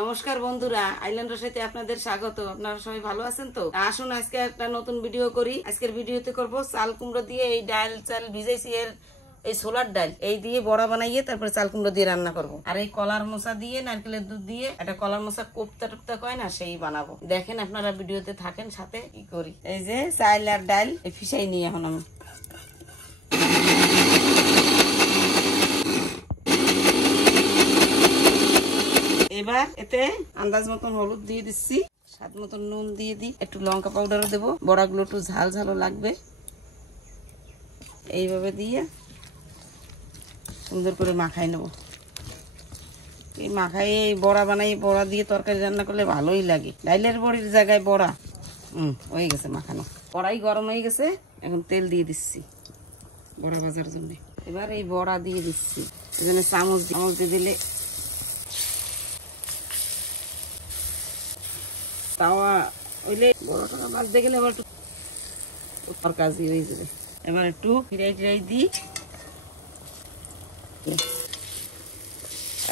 নমস্কার বন্ধুরা, আইল্যান্ড রসাইতে আপনাদের স্বাগত। আপনারা সবাই ভালো আছেন তো? আসুন আজকে একটা নতুন ভিডিও করি। আজকের ভিডিওতে করব চাল কুমড়ো দিয়ে এই ডাল চাল ভিজাইছি এর এই ছোলার ডাল এই দিয়ে বড়া বানাইয়ে তারপরে চাল কুমড়ো দিয়ে রান্না করব। আর এই কলার মোচা দিয়ে নারকেলের দুধ দিয়ে একটা কলার মোচা কোপ্তা টোপ্তা কয় না সেই বানাবো। দেখেন আপনারা ভিডিওতে থাকেন, সাথে কি করি। এই যে চাল আর ডাল এই ফিসাই নিয়ে এখন আমি এবার এতে আন্দাজ মতন হলুদ দিয়ে দিচ্ছি, স্বাদ মতন নুন দিয়ে দিই, একটু লঙ্কা পাউডারও দেবো। বড়াগুলো একটু ঝাল ঝালও লাগবে। এইভাবে দিয়ে সুন্দর করে মাখাই নেব। এই মাখাই এই বড়া বানাই, বড়া দিয়ে তরকারি রান্না করলে ভালোই লাগে। ডাইলের বড়ির জায়গায় বড়া হয়ে গেছে মাখানো। কড়াই গরম হয়ে গেছে, এখন তেল দিয়ে দিচ্ছি বড়া ভাজার জন্য। এবার এই বড়া দিয়ে দিচ্ছি, এখানে চামচ দিয়ে দিলে তাওয়া ওইলে বড়টা ভাজতে গেলে আবার একটু তরকারি হয়ে যাবে। এবার একটু ফিরাই টিরাই দিই।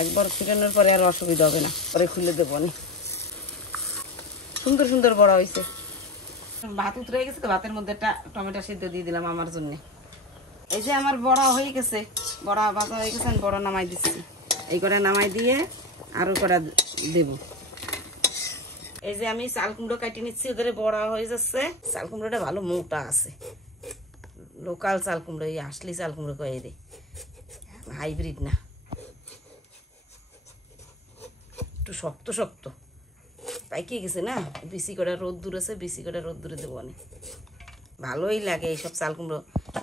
একবার ফিরানোর পরে আর অসুবিধা হবে না, পরে খুলে দেবো না। সুন্দর সুন্দর বড়া হয়েছে। ভাত উতরে গেছে তো, ভাতের মধ্যে একটা টমেটো সিদ্ধ দিয়ে দিলাম আমার জন্য। এই যে আমার বড়া হয়ে গেছে, বড়া ভাজা হয়ে গেছে, আমি বড়া নামাই দিচ্ছি। এই করে নামাই দিয়ে আরো করে দেবো। এই যে আমি চাল কুমড়ো কাটি নিচ্ছি, ওদের বড়া হয়ে যাচ্ছে। চাল কুমড়োটা ভালো মোটা আছে, লোকাল চাল কুমড়ো, এই আসলি চাল কুমড়ো কয়ে রে, হাইব্রিড না। একটু শক্ত শক্ত পাইকে গেছে না, বেশি করে রোদ দূর আছে, বেশি করে রোদ দূরে দেবো অনেক। ভালোই লাগে এইসব চাল কুমড়ো,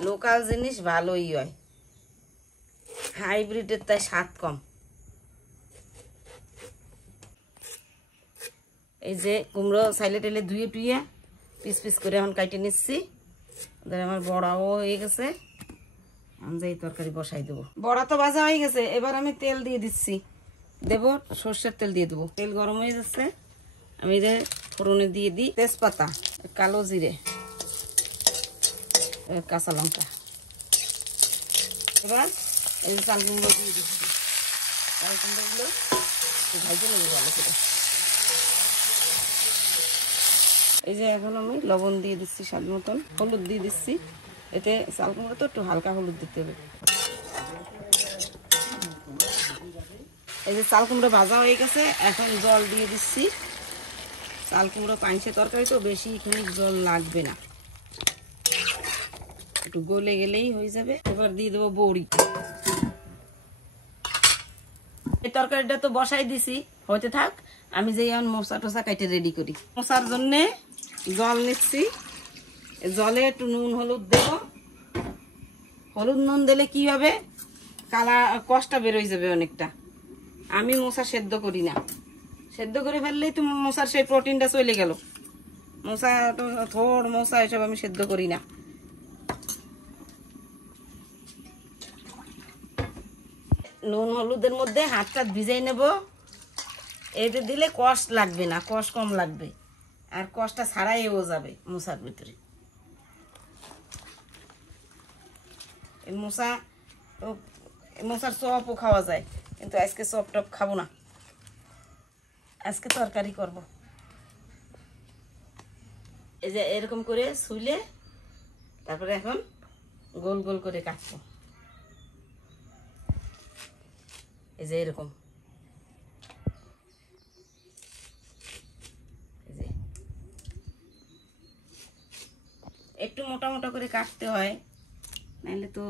লোকাল জিনিস ভালোই হয়, হাইব্রিডের তাই স্বাদ কম। এই যে কুমড়ো সাইলে টেলে ধুয়ে টুয়ে পিস পিস করে এখন কাটে নিচ্ছি। ওদের আমার বড়াও হয়ে গেছে, আমি যাই তরকারি বসাই দেবো। বড়া তো ভাজা হয়ে গেছে, এবার আমি তেল দিয়ে দিচ্ছি, দেবো সর্ষের তেল দিয়ে দেবো। তেল গরম হয়ে যাচ্ছে, আমি এদের ফোড়নে দিয়ে দিই তেজপাতা, কালো জিরে, কাঁচা লঙ্কা। এবার এই চাল কুমড়ো দিয়ে দিচ্ছি। চাল কুমড়োগুলো ভাজে নেবো ভালো করে। এই যে এখন আমি লবণ দিয়ে দিচ্ছি, স্বাদ মতন হলুদ দিয়ে দিচ্ছি। এতে চাল কুমড়ো তো একটু হালকা হলুদ দিতে হবে। এই যে চাল কুমড়ো ভাজা হয়ে গেছে, এখন জল দিয়ে দিচ্ছি। চাল কুমড়ো পাইছে তরকারি তো বেশি খানিক জল লাগবে না, একটু গলে গেলেই হয়ে যাবে। এবার দিয়ে দেবো বড়ি। এই তরকারিটা তো বসাই দিছি, হইতে থাক। আমি যে এখন মশা টসা কাটে রেডি করি। মশার জন্যে জল নিচ্ছি, জলে একটু নুন হলুদ দেব। হলুদ নুন দিলে কি হবে, কালার কষটা বেরোয় যাবে অনেকটা। আমি মশা সেদ্ধ করি না, সেদ্ধ করে ফেললেই তো মশার সেই প্রোটিনটা চলে গেল। মশা থোড় মশা এসব আমি সেদ্ধ করি না। নুন হলুদের মধ্যে হাতটা ভিজাই নেব। এতে দিলে কষ লাগবে না, কষ কম লাগবে, আর কষটা ছাড়াইও যাবে মশার ভিতরে। এই মশার চপও খাওয়া যায়, কিন্তু আজকে চপ টপ খাবো না, আজকে তরকারি করব। এই যে এরকম করে শুইলে তারপরে এখন গোল গোল করে কাটবো। এই যে এরকম, একটু মোটা মোটা করে কাটতে হয়, নাহলে তো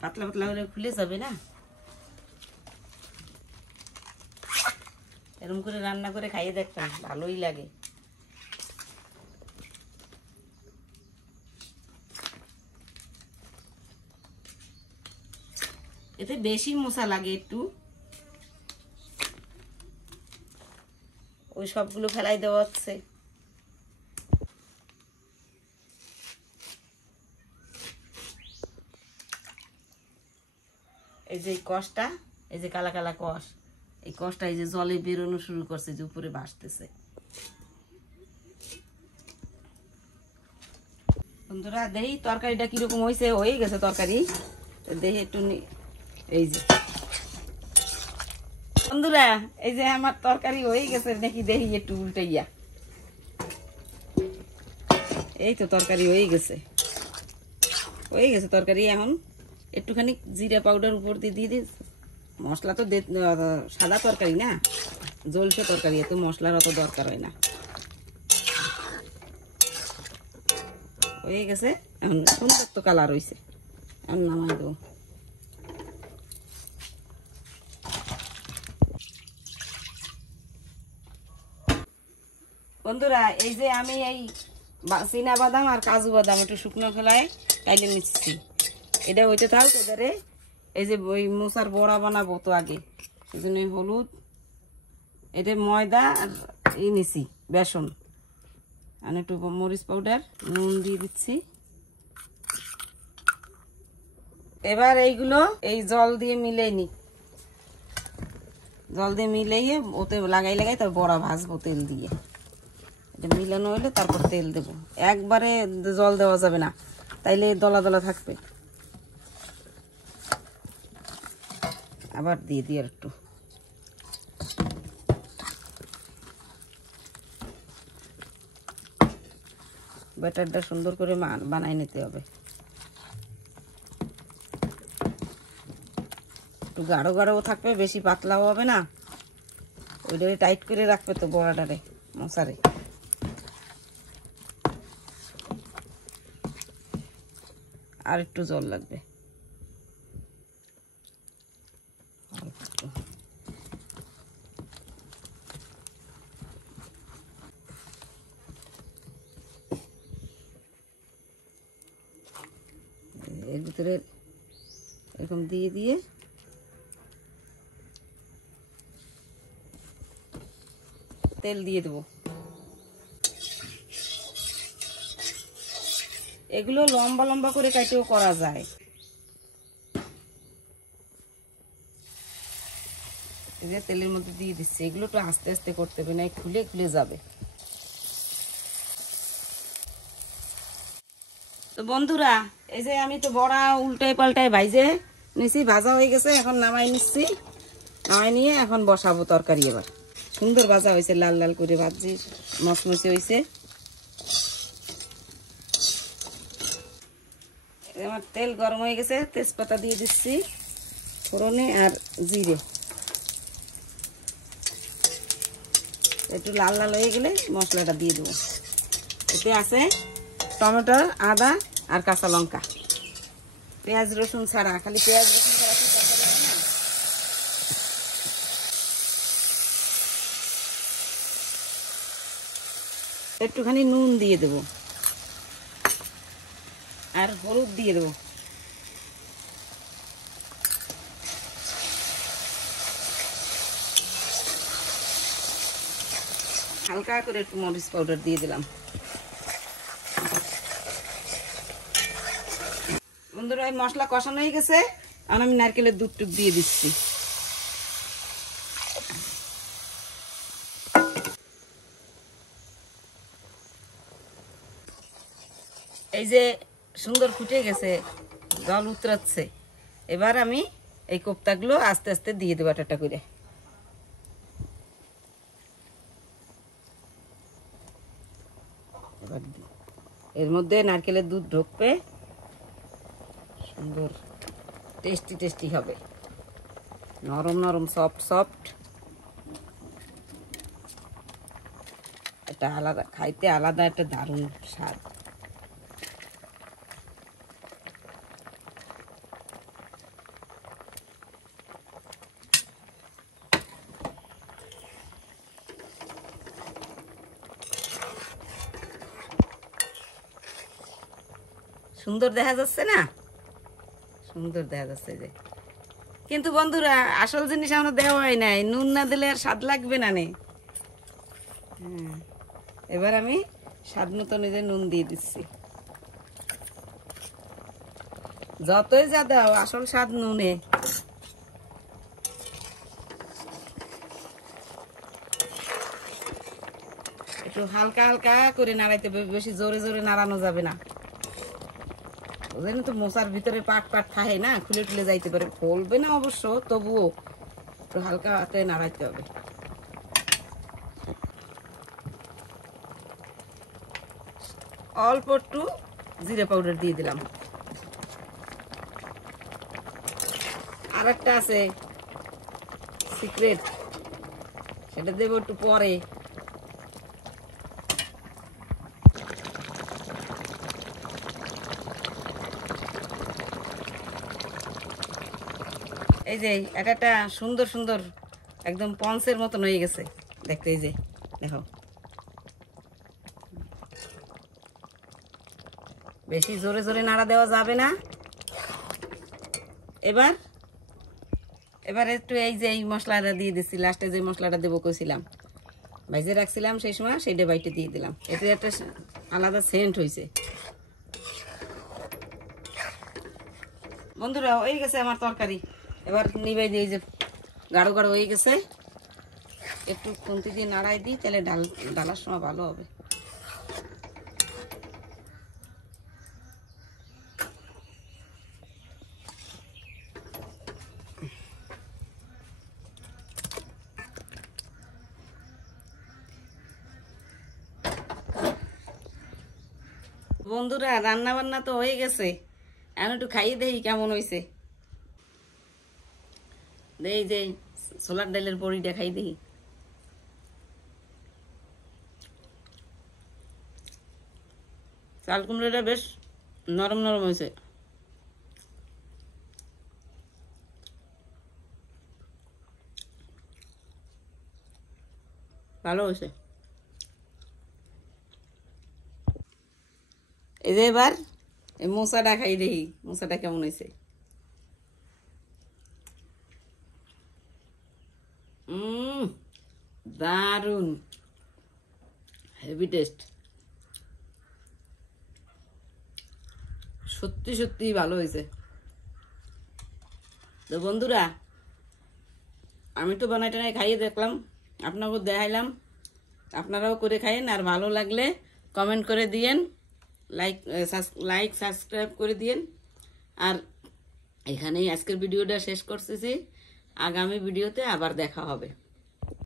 পাতলা পাতলা করে খুলে যাবে না। এরকম করে রান্না করে খাইয়ে দেখতাম, ভালোই লাগে। এতে বেশি মশা লাগে একটু, ওই সবগুলো ফেলাই দেওয়া হচ্ছে। এই যে কষটা, এই যে কালা কালা কষ, এই কষটা এই যে জলে বেরোনো শুরু করছে, যে উপরে ভাসতেছে। বন্ধুরা দেই তরকারিটা কিরকম হয়েছে, হয়ে গেছে তরকারি। দেখি একটু এই যে বন্ধুরা এই যে আমার তরকারি হয়ে গেছে নাকি দেখি একটু উল্টাইয়া। এই তো তরকারি হয়ে গেছে তরকারি। এখন একটুখানি জিরা পাউডার উপর দিয়ে দিয়ে দিই। মশলা তো সাদা তরকারি না, জলসে তরকারি, এত মশলার অত দরকার হয় না। হয়ে গেছে, এখন সুন্দর তো কালার হয়েছে। এখন নামাই দেবো। বন্ধুরা এই যে আমি এই চীনা বাদাম আর কাজু বাদাম একটু শুকনো খোলায় কাইলে নিচ্ছি। এটা হইতে থাক। এবারে এই যে ওই মোচার বড়া বানাবো তো আগে, এই জন্য হলুদ, এটা ময়দা আর এই নিছি বেসন, আর একটু মরিচ পাউডার, নুন দিয়ে দিচ্ছি। এবার এইগুলো এই জল দিয়ে মিলাই নি, জল দিয়ে মিলাইয়ে ওতে লাগাই তার বড়া ভাজবো তেল দিয়ে। এটা মিলানো হলে তারপর তেল দেবো। একবারে জল দেওয়া যাবে না, তাইলে দলা দলা থাকবে। আবার দিয়ে দিই আর একটু। ব্যাটারটা সুন্দর করে বানাই নিতে হবে। একটু গাঢ় গাঢ়ও থাকবে, বেশি পাতলাও হবে না। ওইটারে টাইট করে রাখবে তো বড়াটারে, মশারে। আর একটু জল লাগবে। এর ভিতরে এরকম দিয়ে দিয়ে তেল দিয়ে দেবো। এগুলো লম্বা লম্বা করে কাটেও করা যায়। এই যে তেলের মধ্যে দিয়ে দিচ্ছি। এগুলো তো আস্তে আস্তে করতে হবে, না খুলে খুলে যাবে। তো বন্ধুরা এই যে আমি তো বড়া উল্টাই পাল্টাই ভাইজে নিছি, ভাজা হয়ে গেছে। এখন নামাই নিচ্ছি, নামাই নিয়ে এখন বসাবো তরকারি। এবার সুন্দর ভাজা হয়েছে, লাল লাল করে ভাজি, মচমচে হয়েছে। আমার তেল গরম হয়ে গেছে, তেজপাতা দিয়ে দিচ্ছি ফোড়নে আর জিরে। একটু লাল লাল হয়ে গেলে মশলাটা দিয়ে দেবো। এতে আছে টমেটো, আদা আর কাঁচা লঙ্কা, পেঁয়াজ রসুন ছাড়া, খালি পেঁয়াজ রসুন ছাড়া কি তরকারি হয় না? একটুখানি নুন দিয়ে দেবো আর হলুদ দিয়ে দেবো। হালকা করে একটু মরিচ পাউডার দিয়ে দিলাম। বন্ধুরা এই মশলা কষানো হয়ে গেছে, আর আমি নারকেলের দুধ টুক দিয়ে দিচ্ছি। এই যে সুন্দর ফুটে গেছে, জল উতরাচ্ছে। এবার আমি এই কোপ্তাগুলো আস্তে আস্তে দিয়ে দেবো একটা করে। এবার এর মধ্যে নারকেলের দুধ ঢুকবে, সুন্দর টেস্টি টেস্টি হবে, নরম নরম সফট সফট। এটা আলাদা খাইতে, আলাদা একটা দারুণ স্বাদ। সুন্দর দেখা যাচ্ছে না? সুন্দর দেখা যাচ্ছে যে। কিন্তু বন্ধুরা আসল জিনিস আমরা দেওয়া হয় নাই, নুন না দিলে আর স্বাদ লাগবে না নে। এবার আমি স্বাদ মতো নিজে নুন দিয়ে দিচ্ছি। যতই যা দাও আসল স্বাদ নুনে। একটু হালকা হালকা করে নাড়াইতে হবে, বেশি জোরে জোরে নাড়ানো যাবে না। বুঝলেন তো, মোচার ভিতরে পাট পাট থাকে না, খুলে খুলে যাইতে পারে। ফলবে না অবশ্য, তবুও একটু হালকা হাতে নাড়াইতে হবে। অল্প একটু জিরে পাউডার দিয়ে দিলাম। আর একটা আছে সিক্রেট, সেটা দেবো একটু পরে। এই যে একটা সুন্দর সুন্দর একদম পন্সের মতন হয়ে গেছে দেখতে। এই যে দেখো, বেশি জোরে জোরে নাড়া দেওয়া যাবে না। এবার এবার একটু এই যে এই মশলাটা দিয়ে দিচ্ছি, লাস্টে যে মশলাটা দেবো কইছিলাম, ভাইজে রাখছিলাম সেই সময়, সেইটা বাইটে দিয়ে দিলাম। এতে একটা আলাদা সেন্ট হয়েছে। বন্ধুরা, হয়ে গেছে আমার তরকারি। এবার নিবাই দিয়ে, যে গাঢ় গাঢ় হয়ে গেছে, একটু খুন্তি দিয়ে নাড়াই দিই, তাহলে ডালার সময় ভালো হবে। বন্ধুরা, রান্না বান্না তো হয়ে গেছে, এখন একটু খাইয়ে দেখি কেমন হয়েছে। এই যে ছোলার ডালের বড়িটা খাই দেখি। চাল কুমড়োটা বেশ নরম নরম হয়েছে। ভালো হয়েছে। এই যে এবার এই মোচাটা খাই দেখি, মোচাটা কেমন হয়েছে। দারুন, হেভি টেস্ট, সত্যি সত্যি ভালো হয়েছে। তো বন্ধুরা, আমি তো বানাই টানাই খাইয়ে দেখলাম, আপনাকেও দেখাইলাম, আপনারাও করে খাইয়েন। আর ভালো লাগলে কমেন্ট করে দিয়েন, লাইক সাবস্ক্রাইব করে দিয়েন। আর এখানেই আজকের ভিডিওটা শেষ করতেছি, আগামী ভিডিওতে আবার দেখা হবে।